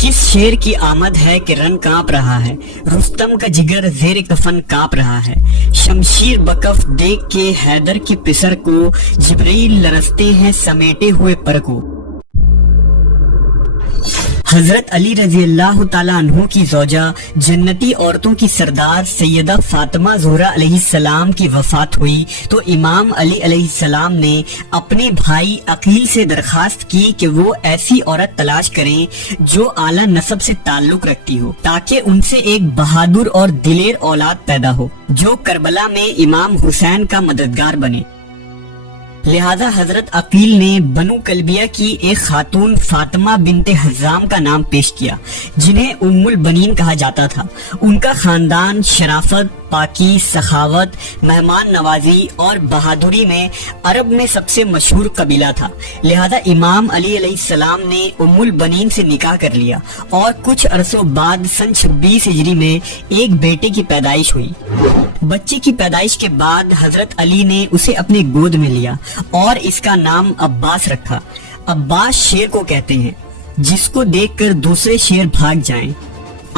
کس شیر کی آمد ہے کہ رن کانپ رہا ہے، رستم کا جگر زیر کفن کانپ رہا ہے، شمشیر بکف دیکھ کے حیدر کی پسر کو، جبرائیل لرزتے ہیں سمیٹے ہوئے پر کو۔ حضرت علی رضی اللہ تعالیٰ عنہ کی زوجہ، جنتی عورتوں کی سردار سیدہ فاطمہ زہرا علیہ السلام کی وفات ہوئی تو امام علی علیہ السلام نے اپنے بھائی عقیل سے درخواست کی کہ وہ ایسی عورت تلاش کریں جو اعلیٰ نسب سے تعلق رکھتی ہو، تاکہ ان سے ایک بہادر اور دلیر اولاد پیدا ہو جو کربلا میں امام حسین کا مددگار بنے۔ لہذا حضرت عقیل نے بنو کلبیہ کی ایک خاتون فاطمہ بنت حزام کا نام پیش کیا، جنہیں ام البنین کہا جاتا تھا۔ ان کا خاندان شرافت، پاکی، سخاوت، مہمان نوازی اور بہادری میں عرب میں سب سے مشہور قبیلہ تھا۔ لہذا امام علی علیہ السلام نے ام البنین سے نکاح کر لیا اور کچھ عرصوں بعد سن 26 ہجری میں ایک بیٹے کی پیدائش ہوئی۔ بچے کی پیدائش کے بعد حضرت علی نے اسے اپنے گود میں لیا اور اس کا نام عباس رکھا۔ عباس شیر کو کہتے ہیں جس کو دیکھ کر دوسرے شیر بھاگ جائیں۔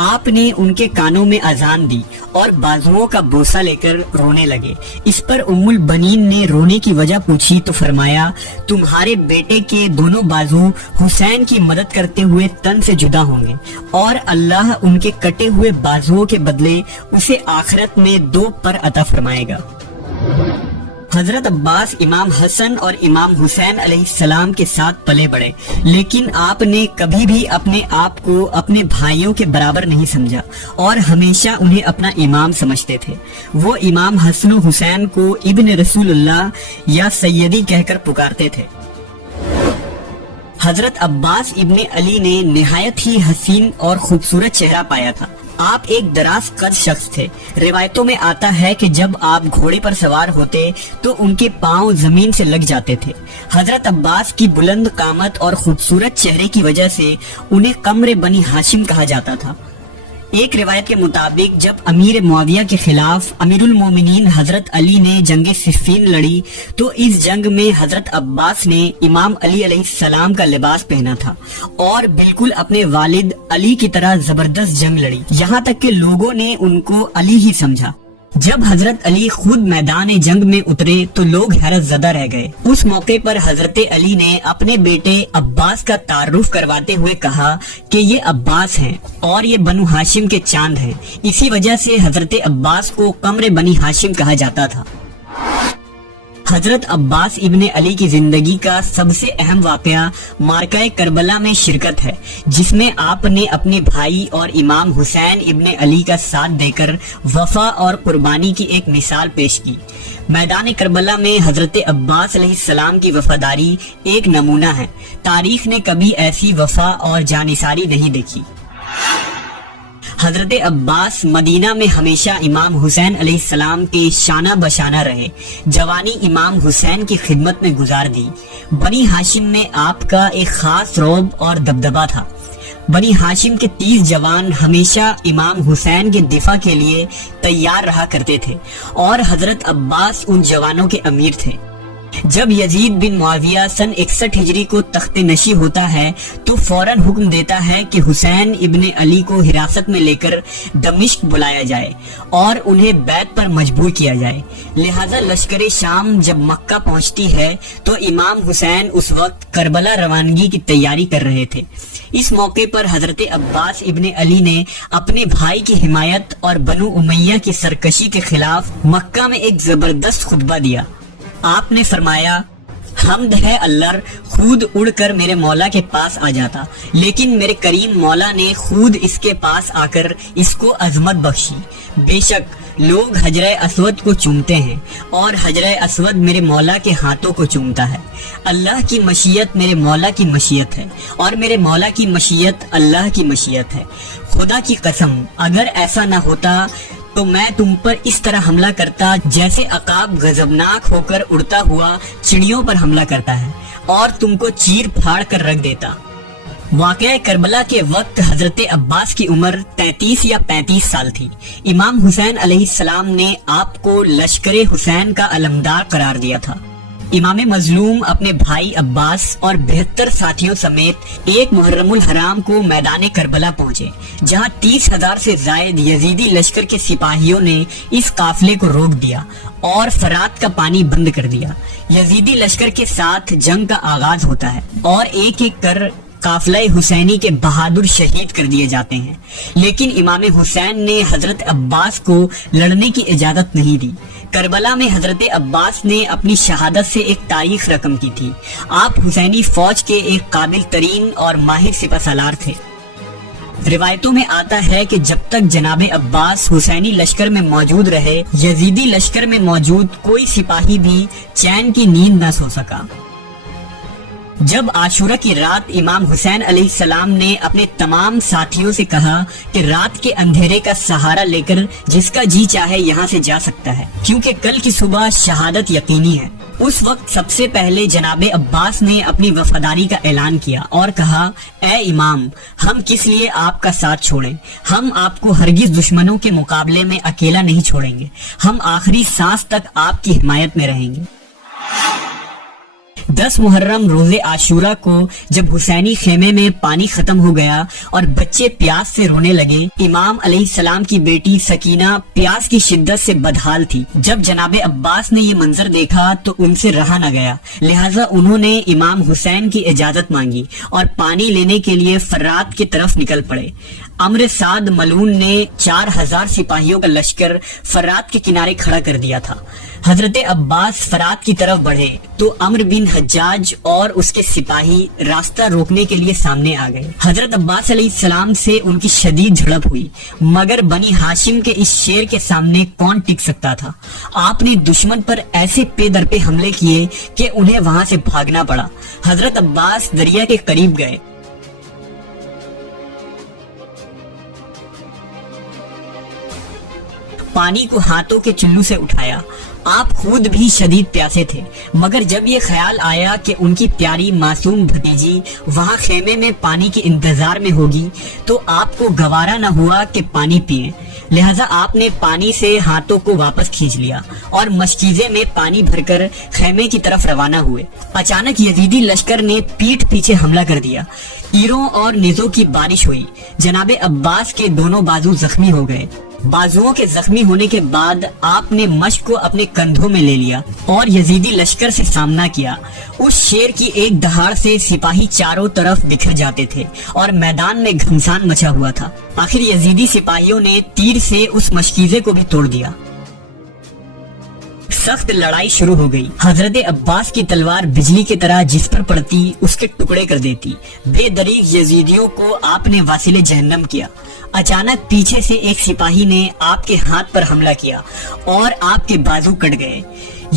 آپ نے ان کے کانوں میں اذان دی اور بازوؤں کا بوسہ لے کر رونے لگے۔ اس پر ام البنین نے رونے کی وجہ پوچھی تو فرمایا، تمہارے بیٹے کے دونوں بازو حسین کی مدد کرتے ہوئے تن سے جدا ہوں گے اور اللہ ان کے کٹے ہوئے بازوؤں کے بدلے اسے آخرت میں 2 پر عطا فرمائے گا۔ حضرت عباس امام حسن اور امام حسین علیہ السلام کے ساتھ پلے بڑھے، لیکن آپ نے کبھی بھی اپنے آپ کو اپنے بھائیوں کے برابر نہیں سمجھا اور ہمیشہ انہیں اپنا امام سمجھتے تھے۔ وہ امام حسن و حسین کو ابن رسول اللہ یا سیدی کہہ کر پکارتے تھے۔ حضرت عباس ابن علی نے نہایت ہی حسین اور خوبصورت چہرہ پایا تھا۔ آپ ایک دراز قد شخص تھے۔ روایتوں میں آتا ہے کہ جب آپ گھوڑے پر سوار ہوتے تو ان کے پاؤں زمین سے لگ جاتے تھے۔ حضرت عباس کی بلند قامت اور خوبصورت چہرے کی وجہ سے انہیں قمر بنی ہاشم کہا جاتا تھا۔ ایک روایت کے مطابق جب امیر معاویہ کے خلاف امیر المومنین حضرت علی نے جنگ صفین لڑی تو اس جنگ میں حضرت عباس نے امام علی علیہ السلام کا لباس پہنا تھا اور بالکل اپنے والد علی کی طرح زبردست جنگ لڑی، یہاں تک کہ لوگوں نے ان کو علی ہی سمجھا۔ جب حضرت علی خود میدان جنگ میں اترے تو لوگ حیرت زدہ رہ گئے۔ اس موقع پر حضرت علی نے اپنے بیٹے عباس کا تعارف کرواتے ہوئے کہا کہ یہ عباس ہیں اور یہ بنو ہاشم کے چاند ہیں۔ اسی وجہ سے حضرت عباس کو قمر بنی ہاشم کہا جاتا تھا۔ حضرت عباس ابن علی کی زندگی کا سب سے اہم واقعہ معرکہ کربلا میں شرکت ہے، جس میں آپ نے اپنے بھائی اور امام حسین ابن علی کا ساتھ دے کر وفا اور قربانی کی ایک مثال پیش کی۔ میدان کربلا میں حضرت عباس علیہ السلام کی وفاداری ایک نمونہ ہے۔ تاریخ نے کبھی ایسی وفا اور جانثاری نہیں دیکھی۔ حضرت عباس مدینہ میں ہمیشہ امام حسین علیہ السلام کے شانہ بشانہ رہے، جوانی امام حسین کی خدمت میں گزار دی۔ بنی ہاشم میں آپ کا ایک خاص رعب اور دبدبہ تھا۔ بنی ہاشم کے 30 جوان ہمیشہ امام حسین کے دفاع کے لیے تیار رہا کرتے تھے اور حضرت عباس ان جوانوں کے امیر تھے۔ جب یزید بن معاویہ سن 61 ہجری کو تخت نشی ہوتا ہے تو فوراً حکم دیتا ہے کہ حسین ابن علی کو حراست میں لے کر دمشق بلایا جائے اور انہیں بیعت پر مجبور کیا جائے۔ لہذا لشکر شام جب مکہ پہنچتی ہے تو امام حسین اس وقت کربلا روانگی کی تیاری کر رہے تھے۔ اس موقع پر حضرت عباس ابن علی نے اپنے بھائی کی حمایت اور بنو امیہ کی سرکشی کے خلاف مکہ میں ایک زبردست خطبہ دیا۔ آپ نے فرمایا، حمد ہے اللہ خود اڑ کر میرے مولا کے پاس آ جاتا، لیکن میرے کریم مولا نے خود اس کے پاس آ کر اس کو عظمت بخشی۔ بے شک لوگ حجر اسود کو چومتے ہیں اور حجر اسود میرے مولا کے ہاتھوں کو چومتا ہے۔ اللہ کی مشیت میرے مولا کی مشیت ہے اور میرے مولا کی مشیت اللہ کی مشیت ہے۔ خدا کی قسم اگر ایسا نہ ہوتا تو میں تم پر اس طرح حملہ کرتا جیسے عقاب غضبناک ہو کر اڑتا ہوا چڑیوں پر حملہ کرتا ہے اور تم کو چیر پھاڑ کر رکھ دیتا۔ واقعہ کربلا کے وقت حضرت عباس کی عمر 33 یا 35 سال تھی۔ امام حسین علیہ السلام نے آپ کو لشکر حسین کا علمدار قرار دیا تھا۔ امام مظلوم اپنے بھائی عباس اور 72 ساتھیوں سمیت 1 محرم الحرام کو میدان کربلا پہنچے، جہاں 30,000 سے زائد یزیدی لشکر کے سپاہیوں نے اس قافلے کو روک دیا اور فرات کا پانی بند کر دیا۔ یزیدی لشکر کے ساتھ جنگ کا آغاز ہوتا ہے اور ایک ایک کر قافلہ حسینی کے بہادر شہید کر دیے جاتے ہیں، لیکن امام حسین نے حضرت عباس کو لڑنے کی اجازت نہیں دی۔ کربلا میں حضرت عباس نے اپنی شہادت سے ایک تاریخ رقم کی تھی۔ آپ حسینی فوج کے ایک قابل ترین اور ماہر سپہ سالار تھے۔ روایتوں میں آتا ہے کہ جب تک جناب عباس حسینی لشکر میں موجود رہے، یزیدی لشکر میں موجود کوئی سپاہی بھی چین کی نیند نہ سو سکا۔ جب عاشورہ کی رات امام حسین علیہ السلام نے اپنے تمام ساتھیوں سے کہا کہ رات کے اندھیرے کا سہارا لے کر جس کا جی چاہے یہاں سے جا سکتا ہے، کیونکہ کل کی صبح شہادت یقینی ہے، اس وقت سب سے پہلے جناب عباس نے اپنی وفاداری کا اعلان کیا اور کہا، اے امام، ہم کس لیے آپ کا ساتھ چھوڑیں؟ ہم آپ کو ہرگز دشمنوں کے مقابلے میں اکیلا نہیں چھوڑیں گے، ہم آخری سانس تک آپ کی حمایت میں رہیں گے۔ 10 محرم روز عاشورہ کو جب حسینی خیمے میں پانی ختم ہو گیا اور بچے پیاس سے رونے لگے، امام علیہ السلام کی بیٹی سکینہ پیاس کی شدت سے بدحال تھی۔ جب جناب عباس نے یہ منظر دیکھا تو ان سے رہا نہ گیا، لہٰذا انہوں نے امام حسین کی اجازت مانگی اور پانی لینے کے لیے فرات کی طرف نکل پڑے۔ عمرو سعد ملعون نے 4000 سپاہیوں کا لشکر فرات کے کنارے کھڑا کر دیا تھا۔ حضرت عباس فرات کی طرف بڑھے تو عمرو بن حجاج اور اس کے سپاہی راستہ روکنے کے لیے سامنے آ گئے۔ حضرت عباس علیہ السلام سے ان کی شدید جھڑپ ہوئی، مگر بنی ہاشم کے اس شیر کے سامنے کون ٹک سکتا تھا؟ آپ نے دشمن پر ایسے پے در پے حملے کیے کہ انہیں وہاں سے بھاگنا پڑا۔ حضرت عباس دریا کے قریب گئے، پانی کو ہاتھوں کے چلو سے اٹھایا۔ آپ خود بھی شدید پیاسے تھے، مگر جب یہ خیال آیا کہ ان کی پیاری معصوم بھتیجی وہاں خیمے میں پانی کے انتظار میں ہوگی تو آپ کو گوارا نہ ہوا کہ پانی پئیں، لہٰذا آپ نے پانی سے ہاتھوں کو واپس کھینچ لیا اور مشکیزے میں پانی بھر کر خیمے کی طرف روانہ ہوئے۔ اچانک یزیدی لشکر نے پیٹھ پیچھے حملہ کر دیا، تیروں اور نیزوں کی بارش ہوئی۔ جناب عباس کے دونوں بازو زخمی ہو گئے۔ بازوؤں کے زخمی ہونے کے بعد آپ نے مشق کو اپنے کندھوں میں لے لیا اور یزیدی لشکر سے سامنا کیا۔ اس شیر کی ایک دہاڑ سے سپاہی چاروں طرف بکھر جاتے تھے اور میدان میں گھمسان مچا ہوا تھا۔ آخر یزیدی سپاہیوں نے تیر سے اس مشکیزے کو بھی توڑ دیا۔ سخت لڑائی شروع ہو گئی۔ حضرت عباس کی تلوار بجلی کی طرح جس پر پڑتی اس کے ٹکڑے کر دیتی۔ بے دریغ یزیدیوں کو آپ نے واصل جہنم کیا۔ اچانک پیچھے سے ایک سپاہی نے آپ کے ہاتھ پر حملہ کیا اور آپ کے بازو کٹ گئے۔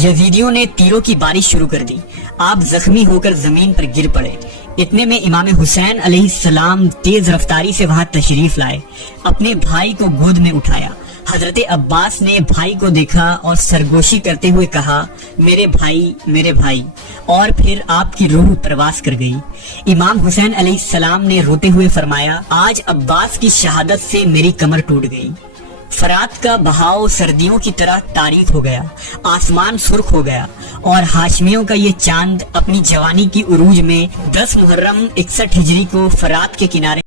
یزیدیوں نے تیروں کی بارش شروع کر دی۔ آپ زخمی ہو کر زمین پر گر پڑے۔ اتنے میں امام حسین علیہ السلام تیز رفتاری سے وہاں تشریف لائے، اپنے بھائی کو گود میں اٹھایا۔ حضرت عباس نے بھائی کو دیکھا اور سرگوشی کرتے ہوئے کہا، میرے بھائی، میرے بھائی، اور پھر آپ کی روح پرواز کر گئی۔ امام حسین علیہ السلام نے روتے ہوئے فرمایا، آج عباس کی شہادت سے میری کمر ٹوٹ گئی۔ فرات کا بہاؤ سردیوں کی طرح تاریک ہو گیا، آسمان سرخ ہو گیا اور ہاشمیوں کا یہ چاند اپنی جوانی کی عروج میں 10 محرم 61 ہجری کو فرات کے کنارے